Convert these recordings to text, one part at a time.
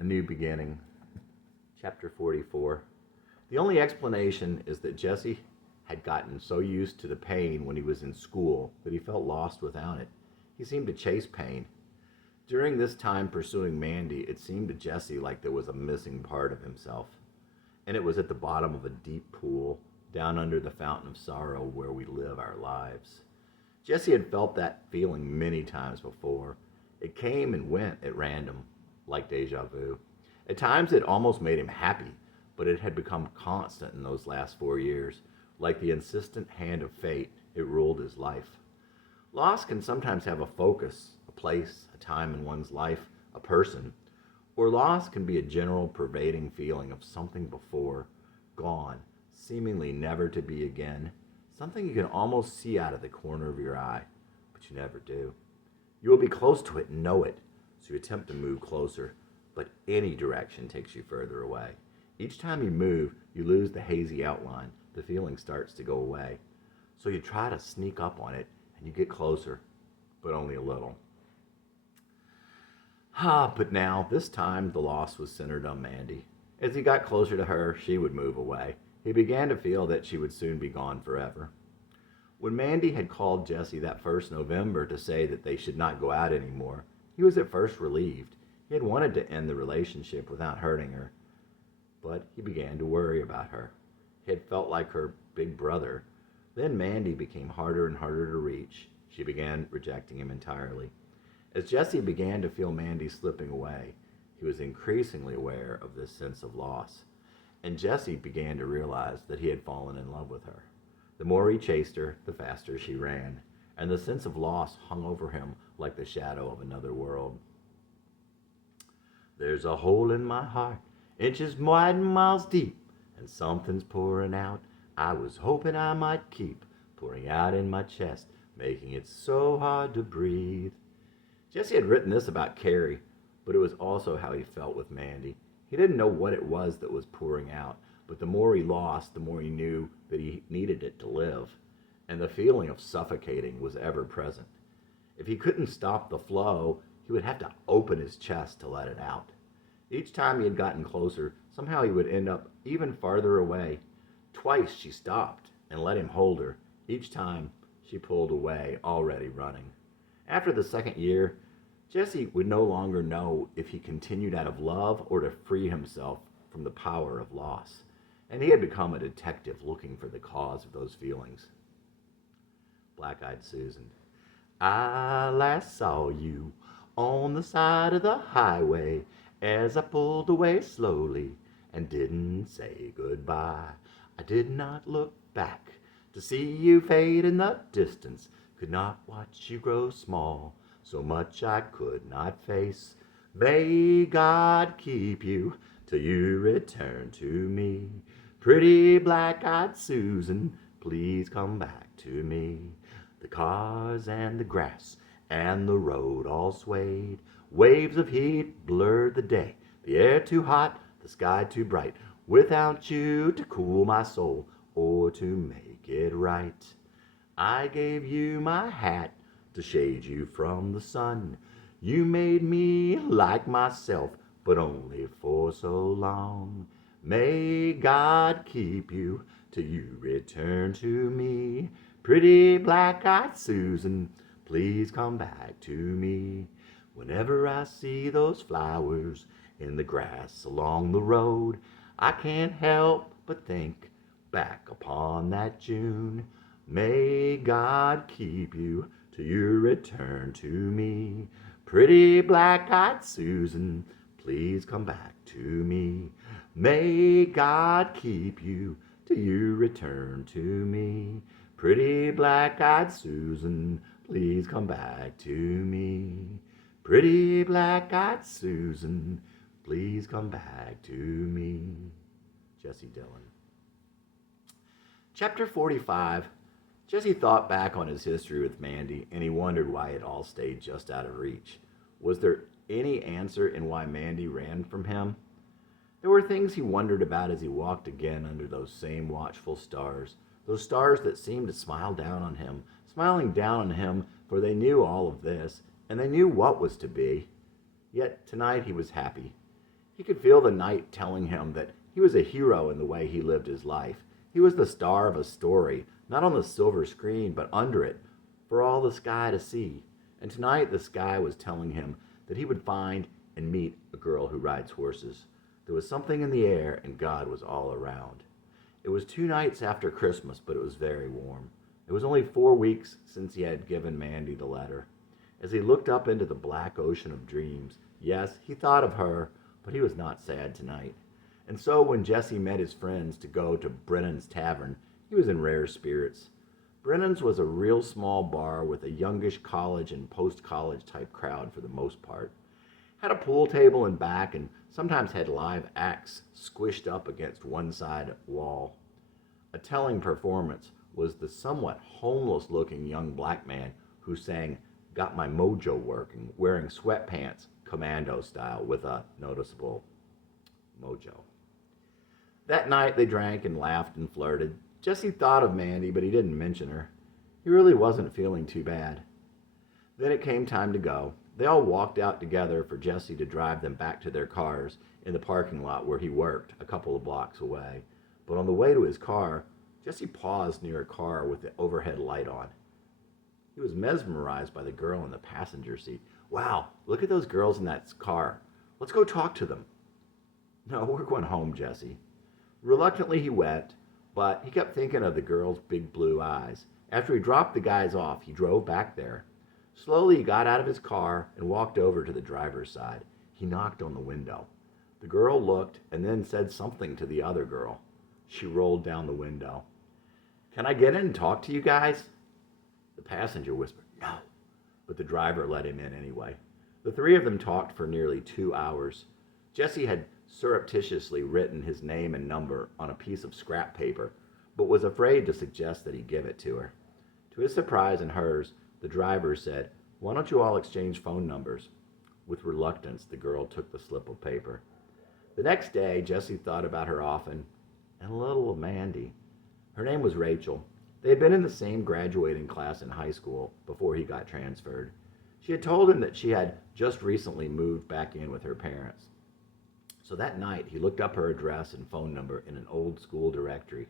A New Beginning, Chapter 44. The only explanation is that Jesse had gotten so used to the pain when he was in school that he felt lost without it. He seemed to chase pain. During this time pursuing Mandy, it seemed to Jesse like there was a missing part of himself. And it was at the bottom of a deep pool, down under the fountain of sorrow where we live our lives. Jesse had felt that feeling many times before. It came and went at random, like deja vu. At times it almost made him happy, but it had become constant in those last 4 years. Like the insistent hand of fate, it ruled his life. Loss can sometimes have a focus, a place, a time in one's life, a person. Or loss can be a general pervading feeling of something before, gone, seemingly never to be again, something you can almost see out of the corner of your eye, but you never do. You will be close to it and know it, so you attempt to move closer, but any direction takes you further away. Each time you move, you lose the hazy outline. The feeling starts to go away. So you try to sneak up on it, and you get closer, but only a little. But now, this time, the loss was centered on Mandy. As he got closer to her, she would move away. He began to feel that she would soon be gone forever. When Mandy had called Jesse that first November to say that they should not go out anymore, he was at first relieved. He had wanted to end the relationship without hurting her, but he began to worry about her. He had felt like her big brother. Then Mandy became harder and harder to reach. She began rejecting him entirely. As Jesse began to feel Mandy slipping away, he was increasingly aware of this sense of loss. And Jesse began to realize that he had fallen in love with her. The more he chased her, the faster she ran, and the sense of loss hung over him like the shadow of another world. There's a hole in my heart, inches wide and miles deep, and something's pouring out. I was hoping I might keep pouring out in my chest, making it so hard to breathe. Jesse had written this about Carrie, but it was also how he felt with Mandy. He didn't know what it was that was pouring out, but the more he lost, the more he knew that he needed it to live, and the feeling of suffocating was ever present. If he couldn't stop the flow, he would have to open his chest to let it out. Each time he had gotten closer, somehow he would end up even farther away. Twice she stopped and let him hold her. Each time she pulled away, already running. After the second year, Jesse would no longer know if he continued out of love or to free himself from the power of loss. And he had become a detective looking for the cause of those feelings. Black-Eyed Susan. I last saw you on the side of the highway as I pulled away slowly and didn't say goodbye. I did not look back to see you fade in the distance, could not watch you grow small, so much I could not face. May God keep you till you return to me. Pretty black-eyed Susan, please come back to me. The cars and the grass and the road all swayed. Waves of heat blurred the day, the air too hot, the sky too bright, without you to cool my soul or to make it right. I gave you my hat to shade you from the sun. You made me like myself, but only for so long. May God keep you till you return to me. Pretty black-eyed Susan, please come back to me. Whenever I see those flowers in the grass along the road, I can't help but think back upon that June. May God keep you till you return to me. Pretty black-eyed Susan, please come back to me. May God keep you till you return to me. Pretty black-eyed Susan, please come back to me. Pretty black-eyed Susan, please come back to me. Jesse Dillon. Chapter 45. Jesse thought back on his history with Mandy, and he wondered why it all stayed just out of reach. Was there any answer in why Mandy ran from him? There were things he wondered about as he walked again under those same watchful stars, those stars that seemed to smile down on him, smiling down on him, for they knew all of this, and they knew what was to be. Yet tonight he was happy. He could feel the night telling him that he was a hero in the way he lived his life. He was the star of a story, not on the silver screen, but under it, for all the sky to see. And tonight the sky was telling him that he would find and meet a girl who rides horses. There was something in the air, and God was all around. It was 2 nights after Christmas, but it was very warm. It was only 4 weeks since he had given Mandy the letter. As he looked up into the black ocean of dreams, yes, he thought of her, but he was not sad tonight. And so when Jesse met his friends to go to Brennan's Tavern, he was in rare spirits. Brennan's was a real small bar with a youngish college and post-college type crowd for the most part. Had a pool table in back and sometimes had live acts squished up against one side wall. A telling performance was the somewhat homeless-looking young black man who sang "Got My Mojo Working," wearing sweatpants, commando style, with a noticeable mojo. That night they drank and laughed and flirted. Jesse thought of Mandy, but he didn't mention her. He really wasn't feeling too bad. Then it came time to go. They all walked out together for Jesse to drive them back to their cars in the parking lot where he worked, a couple of blocks away. But on the way to his car, Jesse paused near a car with the overhead light on. He was mesmerized by the girl in the passenger seat. "Wow, look at those girls in that car. Let's go talk to them." "No, we're going home, Jesse." Reluctantly he went, but he kept thinking of the girl's big blue eyes. After he dropped the guys off, he drove back there. Slowly he got out of his car and walked over to the driver's side. He knocked on the window. The girl looked and then said something to the other girl. She rolled down the window. "Can I get in and talk to you guys?" The passenger whispered, "No," but the driver let him in anyway. The three of them talked for nearly 2 hours. Jesse had surreptitiously written his name and number on a piece of scrap paper, but was afraid to suggest that he give it to her. To his surprise and hers, the driver said, "Why don't you all exchange phone numbers?" With reluctance, the girl took the slip of paper. The next day, Jesse thought about her often, and a little of Mandy. Her name was Rachel. They had been in the same graduating class in high school before he got transferred. She had told him that she had just recently moved back in with her parents. So that night, he looked up her address and phone number in an old school directory.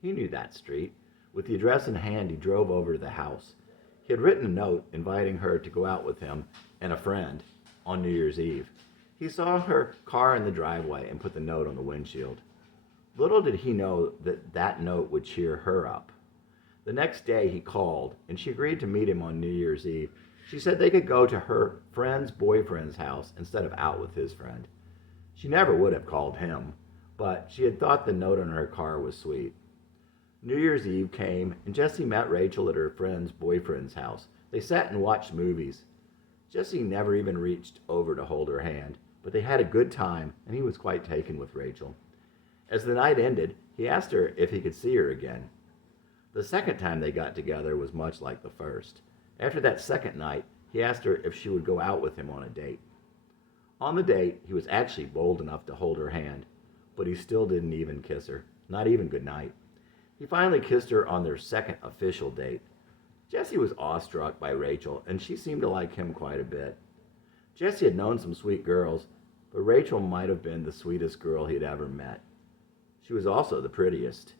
He knew that street. With the address in hand, he drove over to the house. He had written a note inviting her to go out with him and a friend on New Year's Eve. He saw her car in the driveway and put the note on the windshield. Little did he know that that note would cheer her up. The next day he called, and she agreed to meet him on New Year's Eve. She said they could go to her friend's boyfriend's house instead of out with his friend. She never would have called him, but she had thought the note on her car was sweet. New Year's Eve came, and Jesse met Rachel at her friend's boyfriend's house. They sat and watched movies. Jesse never even reached over to hold her hand, but they had a good time, and he was quite taken with Rachel. As the night ended, he asked her if he could see her again. The second time they got together was much like the first. After that second night, he asked her if she would go out with him on a date. On the date, he was actually bold enough to hold her hand, but he still didn't even kiss her, not even goodnight. He finally kissed her on their second official date. Jesse was awestruck by Rachel, and she seemed to like him quite a bit. Jesse had known some sweet girls, but Rachel might have been the sweetest girl he had ever met. She was also the prettiest.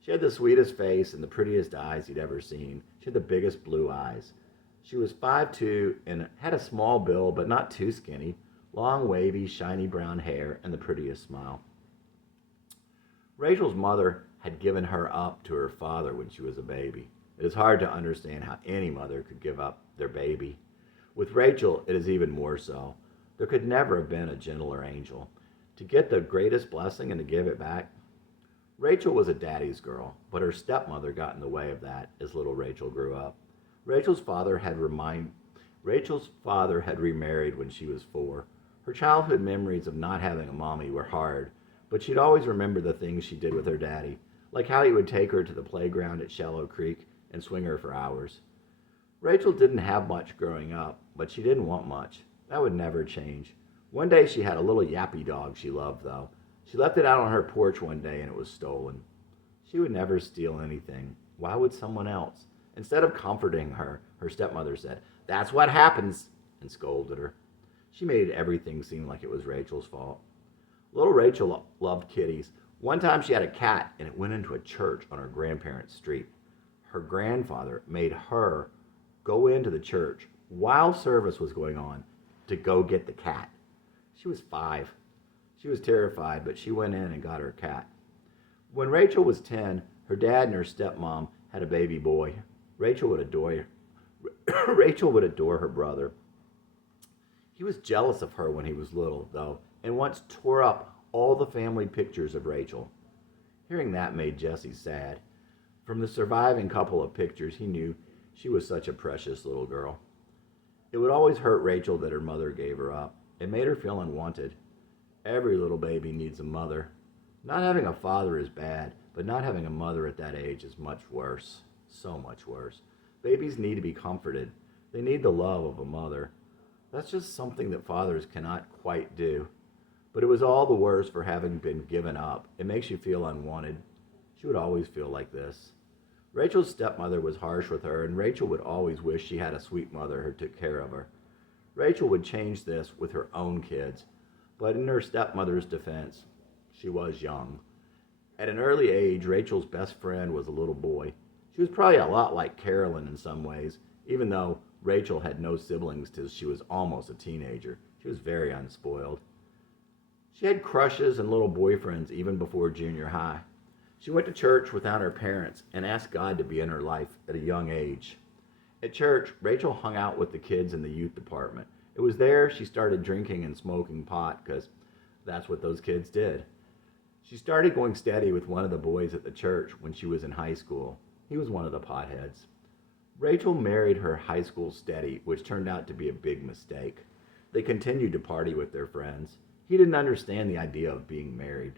She had the sweetest face and the prettiest eyes he'd ever seen. She had the biggest blue eyes. She was 5'2" and had a small build, but not too skinny, long, wavy, shiny brown hair, and the prettiest smile. Rachel's mother had given her up to her father when she was a baby. It is hard to understand how any mother could give up their baby. With Rachel, it is even more so. There could never have been a gentler angel. To get the greatest blessing and to give it back. Rachel was a daddy's girl, but her stepmother got in the way of that as little Rachel grew up. Rachel's father had remarried when she was 4. Her childhood memories of not having a mommy were hard, but she'd always remember the things she did with her daddy, like how he would take her to the playground at Shallow Creek and swing her for hours. Rachel didn't have much growing up, but she didn't want much. That would never change. One day she had a little yappy dog she loved, though. She left it out on her porch one day and it was stolen. She would never steal anything. Why would someone else? Instead of comforting her, her stepmother said, "That's what happens," and scolded her. She made everything seem like it was Rachel's fault. Little Rachel loved kitties. One time she had a cat and it went into a church on her grandparents' street. Her grandfather made her go into the church while service was going on to go get the cat. She was 5. She was terrified, but she went in and got her cat. When Rachel was 10, her dad and her stepmom had a baby boy. Rachel would adore Rachel would adore her brother. He was jealous of her when he was little, though, and once tore up all the family pictures of Rachel. Hearing that made Jesse sad. From the surviving couple of pictures, he knew she was such a precious little girl. It would always hurt Rachel that her mother gave her up. It made her feel unwanted. Every little baby needs a mother. Not having a father is bad, but not having a mother at that age is much worse. So much worse. Babies need to be comforted. They need the love of a mother. That's just something that fathers cannot quite do. But it was all the worse for having been given up. It makes you feel unwanted. She would always feel like this. Rachel's stepmother was harsh with her, and Rachel would always wish she had a sweet mother who took care of her. Rachel would change this with her own kids, but in her stepmother's defense, she was young. At an early age, Rachel's best friend was a little boy. She was probably a lot like Carolyn in some ways, even though Rachel had no siblings till she was almost a teenager. She was very unspoiled. She had crushes and little boyfriends even before junior high. She went to church without her parents and asked God to be in her life at a young age. At church, Rachel hung out with the kids in the youth department. It was there she started drinking and smoking pot because that's what those kids did. She started going steady with one of the boys at the church when she was in high school. He was one of the potheads. Rachel married her high school steady, which turned out to be a big mistake. They continued to party with their friends. He didn't understand the idea of being married.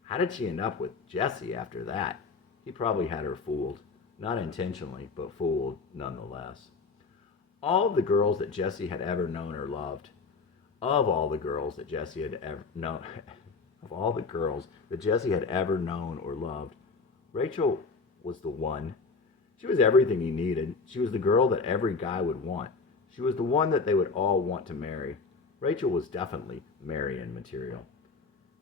How did she end up with Jesse after that? He probably had her fooled. Not intentionally, but fooled nonetheless. All of the girls that Jesse had ever known or loved, of all the girls that Jesse had ever known, of all the girls that Jesse had ever known or loved, Rachel was the one. She was everything he needed. She was the girl that every guy would want. She was the one that they would all want to marry. Rachel was definitely Marian material.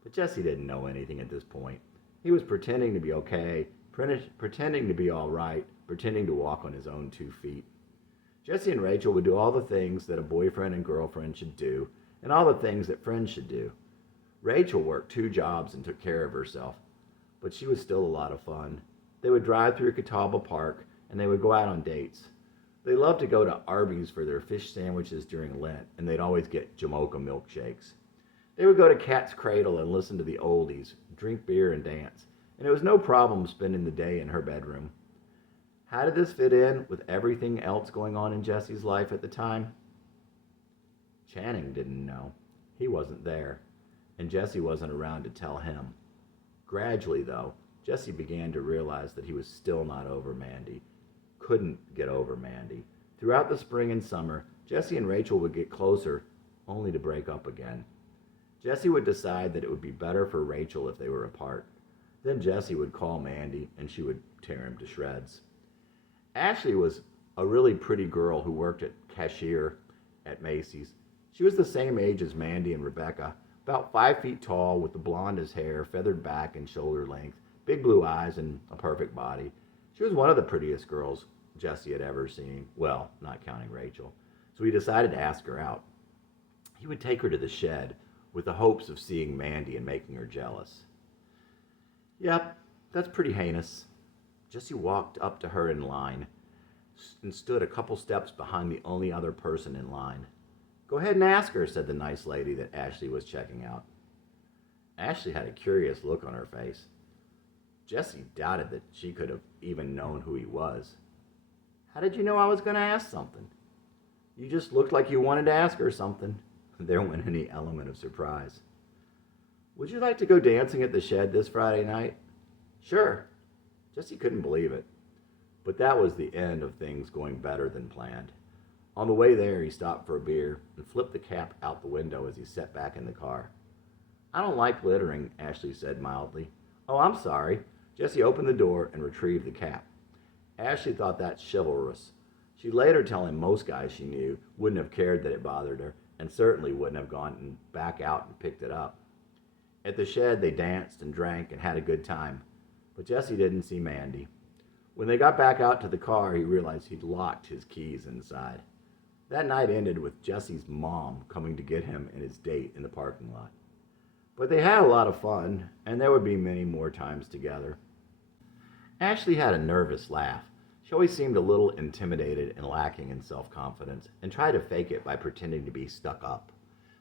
But Jesse didn't know anything at this point. He was pretending to be okay, pretending to be all right, pretending to walk on his own 2 feet. Jesse and Rachel would do all the things that a boyfriend and girlfriend should do, and all the things that friends should do. Rachel worked 2 jobs and took care of herself, but she was still a lot of fun. They would drive through Catawba Park, and they would go out on dates. They loved to go to Arby's for their fish sandwiches during Lent, and they'd always get Jamocha milkshakes. They would go to Cat's Cradle and listen to the oldies, drink beer and dance, and it was no problem spending the day in her bedroom. How did this fit in with everything else going on in Jesse's life at the time? Channing didn't know. He wasn't there, and Jesse wasn't around to tell him. Gradually, though, Jesse began to realize that he was still not over Mandy. Couldn't get over Mandy. Throughout the spring and summer, Jesse and Rachel would get closer, only to break up again. Jesse would decide that it would be better for Rachel if they were apart. Then Jesse would call Mandy, and she would tear him to shreds. Ashley was a really pretty girl who worked at cashier at Macy's. She was the same age as Mandy and Rebecca, about 5 feet tall with the blondest hair, feathered back and shoulder length, big blue eyes, and a perfect body. She was one of the prettiest girls Jesse had ever seen, well, not counting Rachel. So he decided to ask her out. He would take her to the shed with the hopes of seeing Mandy and making her jealous. Yep, that's pretty heinous. Jesse walked up to her in line and stood a couple steps behind the only other person in line. Go ahead and ask her, said the nice lady that Ashley was checking out. Ashley had a curious look on her face. Jesse doubted that she could have even known who he was. How did you know I was going to ask something? You just looked like you wanted to ask her something. There went any element of surprise. Would you like to go dancing at the shed this Friday night? Sure. Jesse couldn't believe it. But that was the end of things going better than planned. On the way there, he stopped for a beer and flipped the cap out the window as he sat back in the car. I don't like littering, Ashley said mildly. Oh, I'm sorry. Jesse opened the door and retrieved the cap. Ashley thought that chivalrous. She'd later tell him most guys she knew wouldn't have cared that it bothered her, and certainly wouldn't have gone back out and picked it up. At the shed, they danced and drank and had a good time. But Jesse didn't see Mandy. When they got back out to the car, he realized he'd locked his keys inside. That night ended with Jesse's mom coming to get him and his date in the parking lot. But they had a lot of fun, and there would be many more times together. Ashley had a nervous laugh. She always seemed a little intimidated and lacking in self-confidence, and tried to fake it by pretending to be stuck up.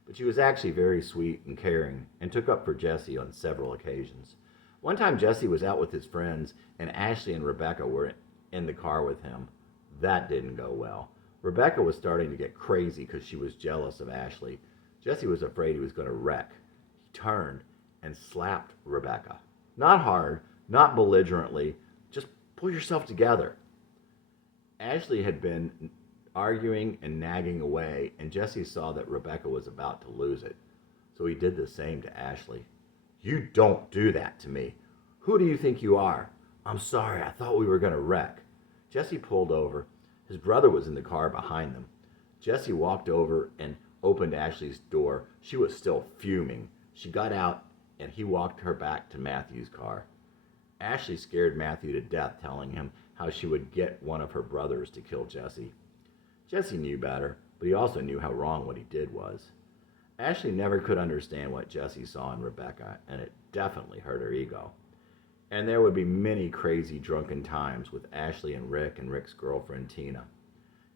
But she was actually very sweet and caring, and took up for Jesse on several occasions. One time Jesse was out with his friends, and Ashley and Rebecca were in the car with him. That didn't go well. Rebecca was starting to get crazy because she was jealous of Ashley. Jesse was afraid he was going to wreck. He turned and slapped Rebecca. Not hard, not belligerently, just pull yourself together. Ashley had been arguing and nagging away, and Jesse saw that Rebecca was about to lose it. So he did the same to Ashley. You don't do that to me. Who do you think you are? I'm sorry, I thought we were going to wreck. Jesse pulled over. His brother was in the car behind them. Jesse walked over and opened Ashley's door. She was still fuming. She got out, and he walked her back to Matthew's car. Ashley scared Matthew to death, telling him how she would get one of her brothers to kill Jesse. Jesse knew better, but he also knew how wrong what he did was. Ashley never could understand what Jesse saw in Rebecca, and it definitely hurt her ego. And there would be many crazy drunken times with Ashley and Rick's girlfriend Tina.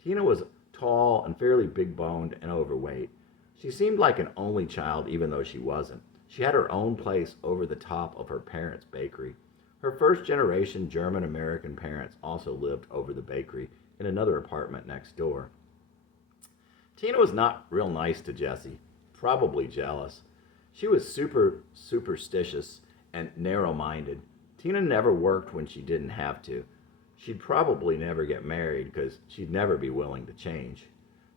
Tina was tall and fairly big-boned and overweight. She seemed like an only child even though she wasn't. She had her own place over the top of her parents' bakery. Her first-generation German-American parents also lived over the bakery in another apartment next door. Tina was not real nice to Jesse, probably jealous. She was superstitious and narrow-minded. Tina never worked when she didn't have to. She'd probably never get married because she'd never be willing to change.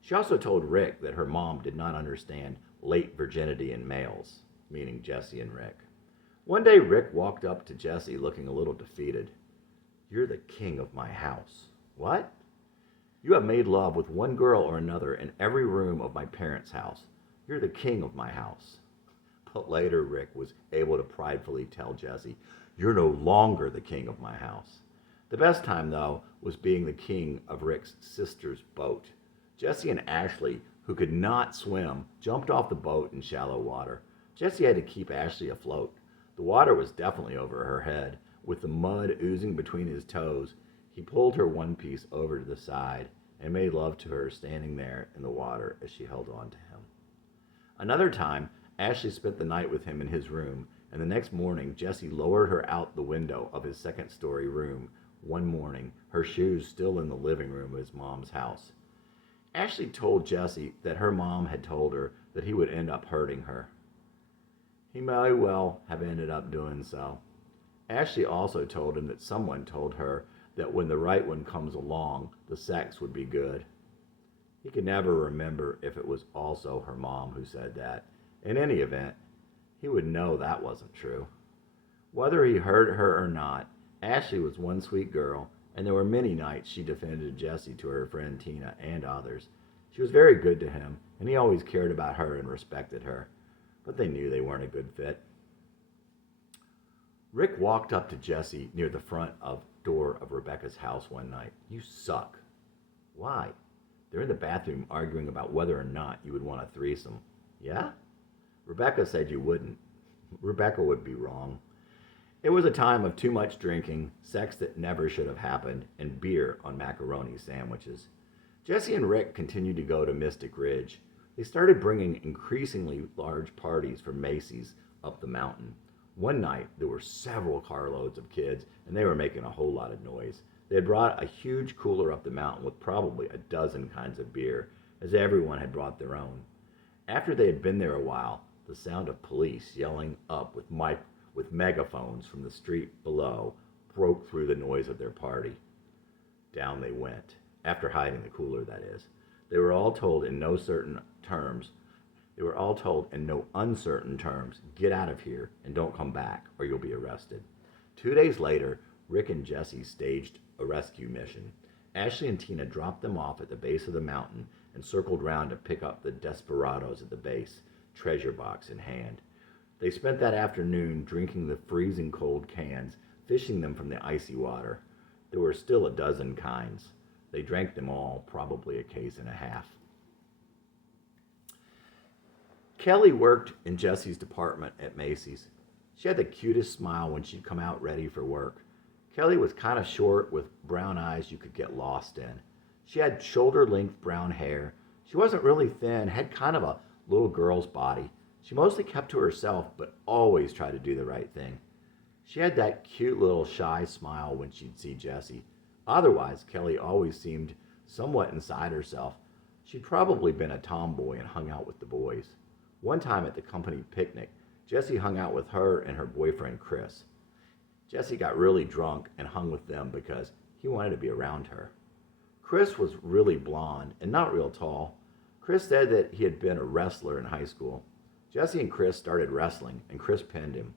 She also told Rick that her mom did not understand late virginity in males, meaning Jesse and Rick. One day Rick walked up to Jesse looking a little defeated. You're the king of my house. What? You have made love with one girl or another in every room of my parents' house. You're the king of my house. But later Rick was able to pridefully tell Jesse, you're no longer the king of my house. The best time, though, was being the king of Rick's sister's boat. Jesse and Ashley, who could not swim, jumped off the boat in shallow water. Jesse had to keep Ashley afloat. The water was definitely over her head. With the mud oozing between his toes, he pulled her one piece over to the side and made love to her standing there in the water as she held on to him. Another time, Ashley spent the night with him in his room, and the next morning, Jesse lowered her out the window of his second-story room one morning, her shoes still in the living room of his mom's house. Ashley told Jesse that her mom had told her that he would end up hurting her. He may well have ended up doing so. Ashley also told him that someone told her that when the right one comes along, the sex would be good. He could never remember if it was also her mom who said that. In any event, he would know that wasn't true. Whether he hurt her or not, Ashley was one sweet girl, and there were many nights she defended Jesse to her friend Tina and others. She was very good to him, and he always cared about her and respected her. But they knew they weren't a good fit. Rick walked up to Jesse near the front door of Rebecca's house one night. You suck. Why? They're in the bathroom arguing about whether or not you would want a threesome. Yeah? Rebecca said you wouldn't. Rebecca would be wrong. It was a time of too much drinking, sex that never should have happened, and beer on macaroni sandwiches. Jesse and Rick continued to go to Mystic Ridge. They started bringing increasingly large parties from Macy's up the mountain. One night, there were several carloads of kids, and they were making a whole lot of noise. They had brought a huge cooler up the mountain with probably a dozen kinds of beer, as everyone had brought their own. After they had been there a while, the sound of police yelling up with megaphones from the street below broke through the noise of their party. Down they went, after hiding the cooler, that is. They were all told in no uncertain terms, get out of here and don't come back or you'll be arrested. 2 days later, Rick and Jesse staged a rescue mission. Ashley and Tina dropped them off at the base of the mountain and circled round to pick up the desperados at the base, treasure box in hand. They spent that afternoon drinking the freezing cold cans, fishing them from the icy water. There were still a dozen kinds. They drank them all, probably a case and a half. Kelly worked in Jessie's department at Macy's. She had the cutest smile when she'd come out ready for work. Kelly was kind of short with brown eyes you could get lost in. She had shoulder-length brown hair. She wasn't really thin, had kind of a little girl's body. She mostly kept to herself, but always tried to do the right thing. She had that cute little shy smile when she'd see Jessie. Otherwise, Kelly always seemed somewhat inside herself. She'd probably been a tomboy and hung out with the boys. One time at the company picnic, Jessie hung out with her and her boyfriend Chris. Jessie got really drunk and hung with them because he wanted to be around her. Chris was really blond and not real tall. Chris said that he had been a wrestler in high school. Jessie and Chris started wrestling, and Chris pinned him.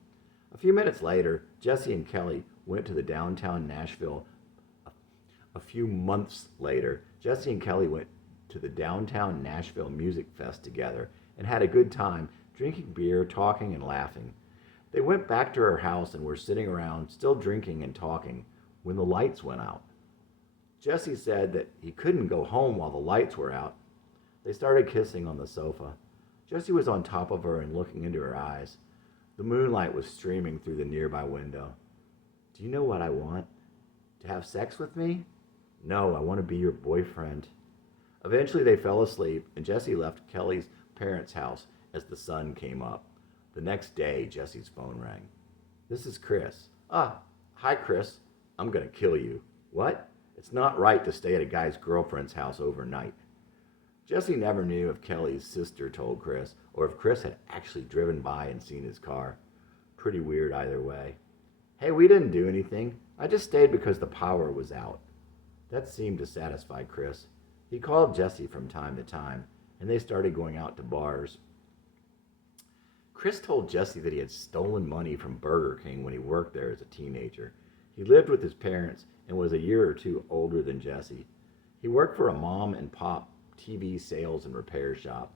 A few minutes later, Jessie and Kelly went to the downtown Nashville. A few months later, Jessie and Kelly went to the downtown Nashville Music Fest together and had a good time drinking beer, talking, and laughing. They went back to her house and were sitting around, still drinking and talking, when the lights went out. Jessie said that he couldn't go home while the lights were out. They started kissing on the sofa. Jessie was on top of her and looking into her eyes. The moonlight was streaming through the nearby window. "Do you know what I want? To have sex with me?" "No, I want to be your boyfriend." Eventually they fell asleep, and Jessie left Kelly's parents' house as the sun came up. The next day, Jessie's phone rang. "This is Chris." "Ah, hi, Chris. I'm going to kill you." "What?" "It's not right to stay at a guy's girlfriend's house overnight." Jessie never knew if Kelly's sister told Chris or if Chris had actually driven by and seen his car. Pretty weird either way. "Hey, we didn't do anything. I just stayed because the power was out." That seemed to satisfy Chris. He called Jessie from time to time, and they started going out to bars. Chris told Jessie that he had stolen money from Burger King when he worked there as a teenager. He lived with his parents and was a year or two older than Jessie. He worked for a mom and pop TV sales and repair shop.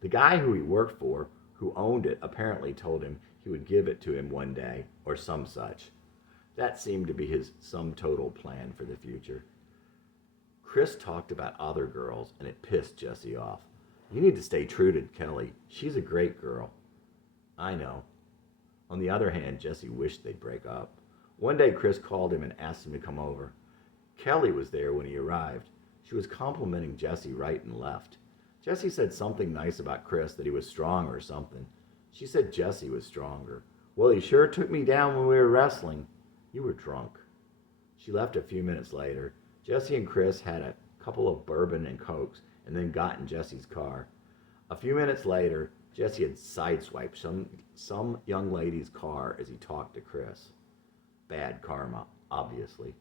The guy who he worked for, who owned it, apparently told him he would give it to him one day, or some such. That seemed to be his sum total plan for the future. Chris talked about other girls, and it pissed Jessie off. "You need to stay true to Kelly. She's a great girl." "I know." On the other hand, Jessie wished they'd break up. One day, Chris called him and asked him to come over. Kelly was there when he arrived. She was complimenting Jessie right and left. Jessie said something nice about Chris, that he was strong or something. She said Jessie was stronger. "Well, he sure took me down when we were wrestling." "You were drunk." She left a few minutes later. Jessie and Chris had a couple of bourbon and cokes and then got in Jessie's car. A few minutes later, Jessie had sideswiped some young lady's car as he talked to Chris. Bad karma, obviously.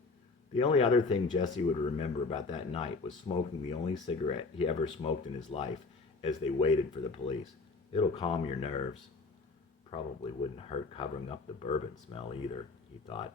The only other thing Jessie would remember about that night was smoking the only cigarette he ever smoked in his life as they waited for the police. It'll calm your nerves. Probably wouldn't hurt covering up the bourbon smell either, he thought.